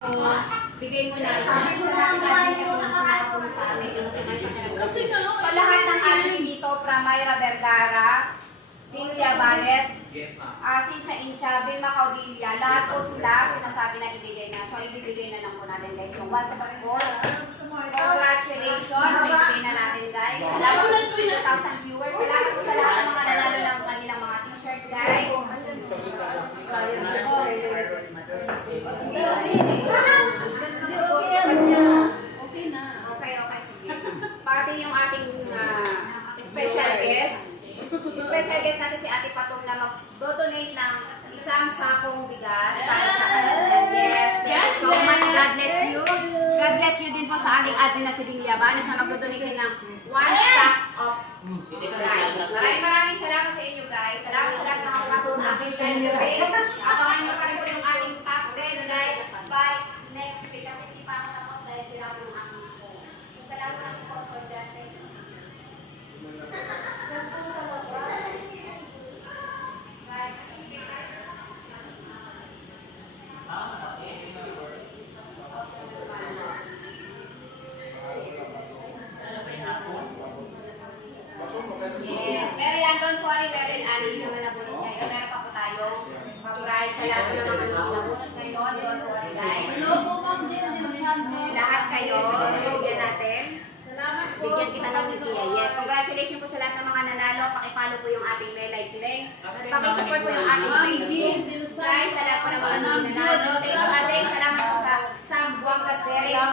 Bigay mo na. Sabi ko sa natin kasi nakapunta. So lahat ng ating dito, Pramayra Vergara, Julia Vales, Cynthia Insha, Vilma Caudilla, lahat po sila sinasabi na ibigay na. So ibibigay na lang po natin guys. Yung once upon congratulations, ibigay na natin guys. Salamat po sa 2,000 viewers. Salamat po sa lahat ng mga nanalo ng kanilang mga t-shirt guys. Okay, sige. Pati yung ating special guest. Special guest natin si Ate Patong na mag-donate ng isang sakong bigas para sa kanilang guest. Thank you so much. God bless you. God bless you din po sa ating admin na si Julia Vales na mag-donate din ng one sack of rice. Maraming salamat sa inyo guys. Salamat sa lahat ng mga pasok sa aking page. Abangan nyo pa rin po yung ating top 10 guys. Bye. Next week kasi hindi pa ako tapos dahil sila ko yung aking phone. So salamat na po for that. Yes, pero yan, don't worry, Meryl, hindi naman nabunod ngayon. Meron pa po tayong papuray sa lahat na naman nabunod ngayon. Don't worry, guys. Lahat kayo, bigyan natin. Bigyan kita ng bigyan. Yes, congratulations po sa lahat ng mga nanalo. Pakipalo po yung ating live link. Pakisupport po yung ating Facebook. Guys, sa lahat po ng mga nanalo. Thank you, ate. Salamat po sa Buanga Series.